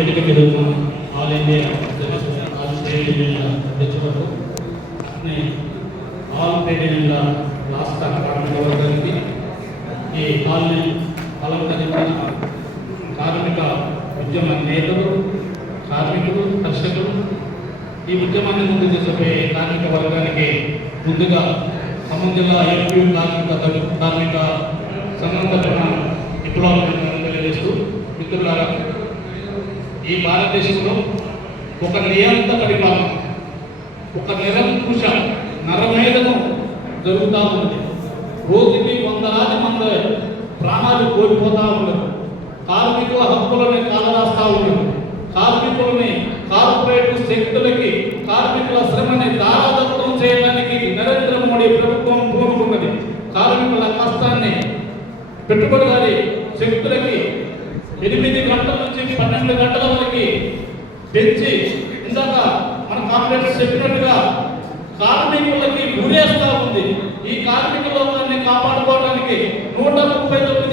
వేదిక మీద ఉన్న ఆల్ ఇండియా ఆల్ ట్రేడ్ యూనియన్ల అధ్యక్షులకు ఆల్ ట్రేడ్ యూనియన్ల రాష్ట్ర కార్మిక వర్గానికి ఈ కాలనీ అలంకరించిన కార్మిక ఉద్యమ నేతలు కార్మికులు కర్షకులు ఈ ఉద్యమాన్ని ముందు తీసుకుపోయే కార్మిక వర్గానికి ముందుగా ఖమ్మం జిల్లా ఎంపీ కార్మిక కార్మిక సంఘం తరఫున విప్లవాలను తెలియజేస్తూ మిత్రులారా ఈ భారతదేశంలో ఒక నియంత పరిపాలన ఒక నిరంకుశ నరమేధము జరుగుతూ ఉంది రోజుకి వందలాది మంది ప్రాణాలు కోల్పోతూ ఉన్నారు కార్మికుల హక్కులని కాలరాస్తూ ఉన్నారు కార్మికులని కార్పొరేట్ శక్తులకి కార్మికుల శ్రమని దారాదత్వం చేయడానికి నరేంద్ర మోడీ ప్రభుత్వం పూనుకున్నది కార్మికుల కష్టాన్ని పెట్టుబడిదారి శక్తులకి పెంచి ఇందాక మన కాంగ్రెస్ చెప్పినట్టుగా కార్మికులకి గురేస్తా ఉంది. ఈ కార్మిక లోకాన్ని కాపాడుకోవడానికి నూట ముప్పై తొమ్మిది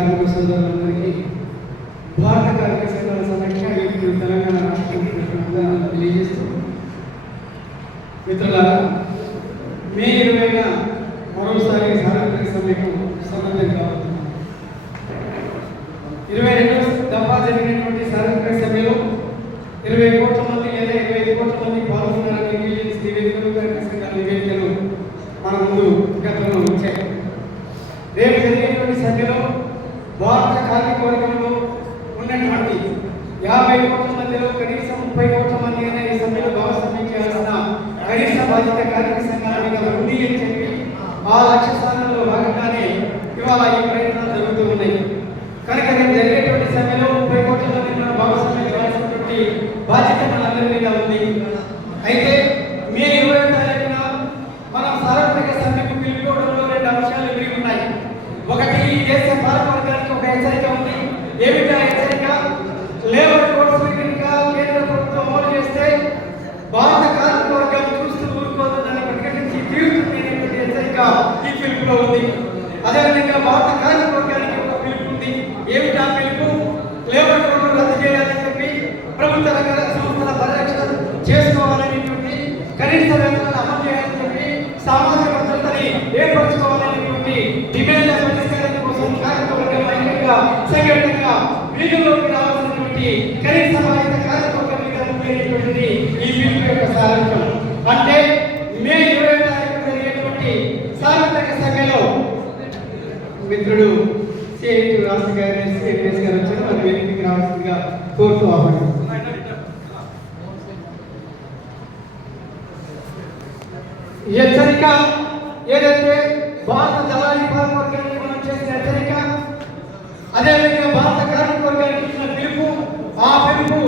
కార్మిక సోదరులందరికీ భారత కార్మిక సంఘాల సమైక్య ఇప్పుడు తెలంగాణ రాష్ట్రం తెలియజేస్తూ మిత్రులారా మే ఇరవైన మరోసారి సార్వత్రిక సమయం సంబంధం కావచ్చు ఇరవై రెండవ దఫా జరిగినటువంటి సార్వత్రిక సభ్యులు ఇరవై కోట్ల మంది లేదా ఇరవై ఐదు కోట్ల మంది పాల్గొన్నారని ఇంటెలిజెన్స్ నివేదికలు కార్మిక సంఘాల నివేదికలు మన ముందు గతంలో వచ్చాయి రేపు జరిగేటువంటి సభ్యులు భారత కార్మిక వర్గంలో ఉన్నటువంటి యాభై కోట్ల మందిలో కనీసం ముప్పై కోట్ల మంది అయినా ఈ సభ్యులు భాగస్వామ్యం చేయాల్సిన కనీస కార్మిక సంఘాల మీద ఉంది అని చెప్పి ఆ లక్ష్య స్థానంలో భాగంగానే ఇవాళ ఈ ప్రయత్నాలు జరుగుతూ ఉన్నాయి. కనుక నేను జరిగేటువంటి సమయంలో ముప్పై కోట్ల మంది భాగస్వామ్యం చేయాల్సినటువంటి బాధ్యత మనందరి మీద ఉంది అయితే మే ఇరవై తారీఖున మనం సార్వత్రిక సమ్మెకు పిలుపుకోవడంలో రెండు అంశాలు ఎదురు ఉన్నాయి ఒకటి ఈ దేశ పాలకవర్గానికి ఒక హెచ్చరిక ఉంది ఏమిటా హెచ్చరిక లేబర్ కోడ్స్ కనుక కేంద్ర ప్రభుత్వం అమలు చేస్తే భారత కార్మిక వర్గం చూస్తూ ఊరుకోదు దాన్ని ప్రకటించి తీరుతుంది అనేటువంటి హెచ్చరిక ఈ పిలుపులో ఉంది అదేవిధంగా భారత కార్మిక వర్గానికి ఒక పిలుపు ఉంది ఏమిటా పిలుపు లేబర్ కోడ్ను రద్దు చేయాలని చెప్పి ప్రభుత్వ రంగ సంస్థల పరిరక్షణ చేసుకోవాలనేటువంటి కనీస వేతనాలు అమలు చేయాలని చెప్పి సామాజిక భద్రతని ఏర్పరచుకోవాలనేటువంటి డిమాండ్ల పరిష్కారం కోసం కార్మిక ఐక్యంగా సంఘటనగా వీధుల్లోకి రావాల్సినటువంటి కనీస బాధ్యత మీద ఈ పిలుపు యొక్క సారాంశం. అంటే మే ఇరవై తారీఖు జరిగేటువంటి సార్వత్రిక మిత్రుడు సిఐటి రాష్ట్ర కార్యదర్శి గారు వచ్చారు. వారి వేదికకి రావాల్సిందిగా కోరుతూ ఆహ్వానిస్తున్నాను ఈ హెచ్చరిక ఏదైతే భారత దళాలి పాలక వర్గానికి మనం చేసిన హెచ్చరిక అదేవిధంగా భారత కార్మిక వర్గానికి ఇచ్చిన పిలుపు ఆ పిలుపు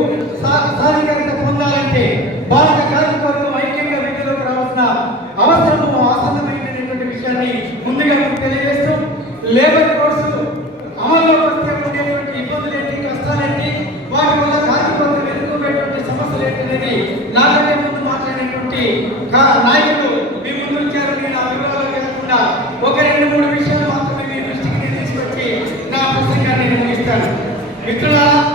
మిత్రులారా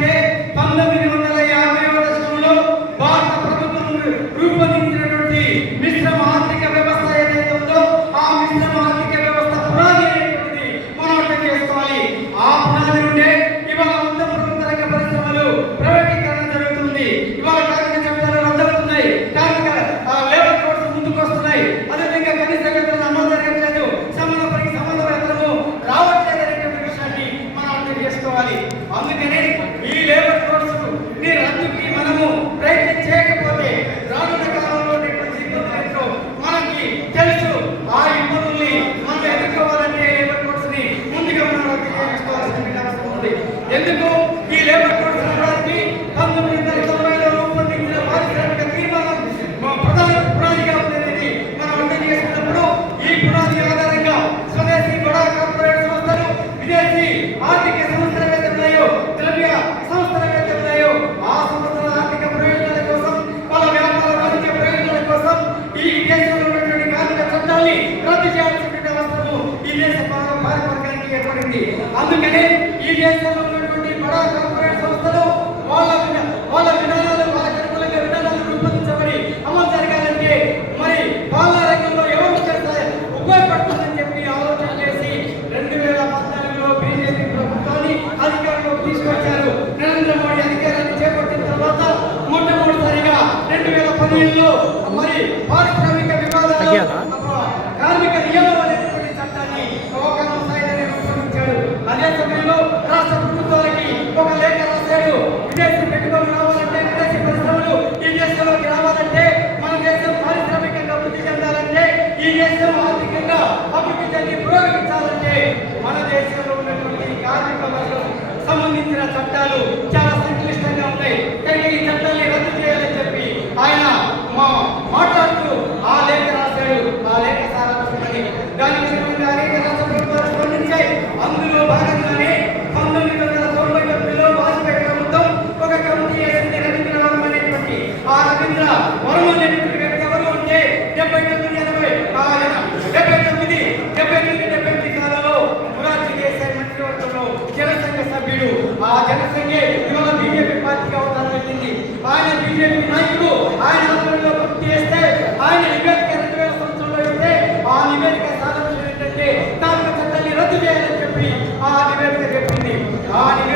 que ఆర్థిక సంస్థలు ఏవైతే ఉన్నాయో ద్రవ్య సంస్థలు ఉన్నాయో ఆ సంస్థల ఆర్థిక ప్రయోజనాల కోసం వాళ్ళ వ్యాపార వాణిజ్య ప్రయోజనాల కోసం ఈ దేశంలో ఉన్నటువంటి కార్మిక చట్టాన్ని రద్దు చేయాల్సినటువంటి అవసరము ఈ దేశ భారత వర్గానికి ఏర్పడింది. అందుకనే రూపొందించిన చట్టాలు ఆ జనసంఖ్య ఇవాళ బీజేపీ పార్టీగా అవతారం వెళ్ళింది ఆయన బీజేపీ నాయకుడు ఆయన ఆధ్వర్యంలో పూర్తి చేస్తే ఆయన నివేదిక రెండు వేల సంవత్సరంలో ఇస్తే ఆ నివేదిక సాధన ఏంటంటే తాను చట్టాన్ని రద్దు చేయాలని చెప్పి ఆ నివేదిక చెప్పింది. ఆ నివేదిక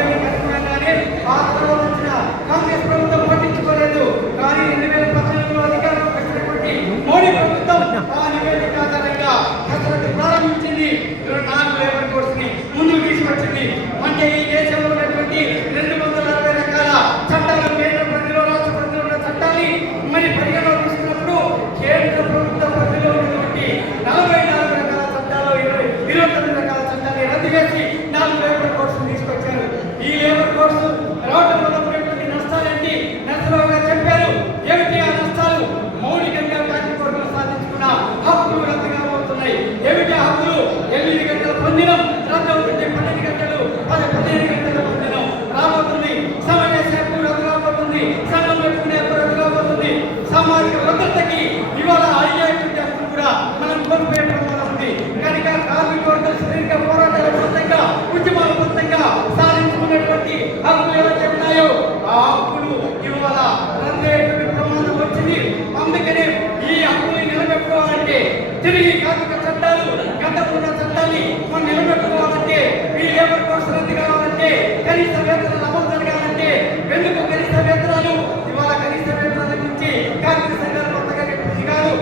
తిరిగి కార్మిక చట్టాలు గతంలో ఉన్న చట్టాన్ని మనం నిలబెట్టుకోవాలంటే మీ లేబర్ కోర్స్ రద్దు కావాలంటే కనీస వేతనాలు అమలు జరగాలంటే ఎందుకు కనీస వేతనాలు? ఇవాళ కనీస వేతనాల నుంచి కార్మిక సంఘాలు కొత్తగా దిగారు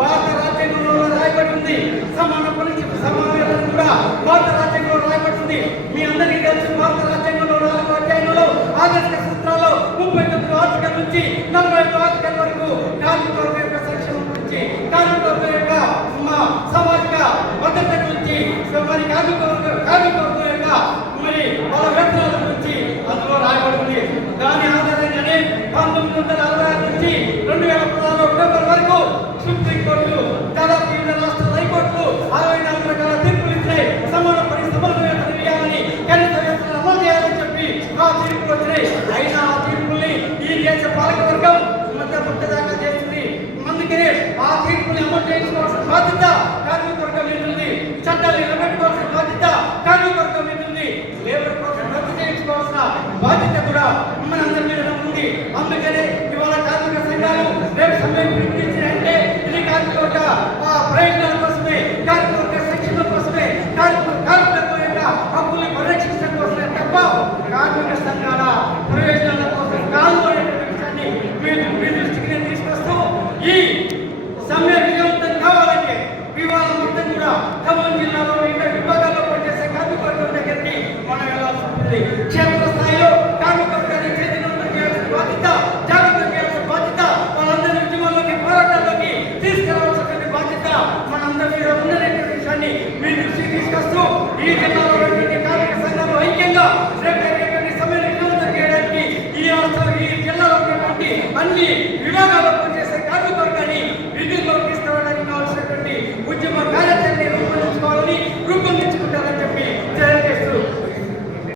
భారత రాజ్యాంగంలో రాయబడి ఉంది సమాన పరిస్థితి సమాన కూడా భారత రాజ్యాంగంలో రాయబడి ఉంది మీ అందరికీ తెలుసు భారత రాజ్యాంగంలో నాలుగు అధ్యాయంలో ఆదర్శ సూత్రాల్లో ముప్పై తొమ్మిది ఆర్థిక నుంచి నలభై ఐదు ఆర్టికల్ వరకు காமி தோறுங்கள் காமி Déjame అంశాన్ని మీ దృష్టికి తీసుకొస్తూ ఈ జిల్లాలో ఉన్నటువంటి కార్మిక సంఘాలు ఐక్యంగా రేపు సమ్మెను చేయడానికి ఈ రాష్ట్రం ఈ జిల్లాలో అన్ని విభాగాలకు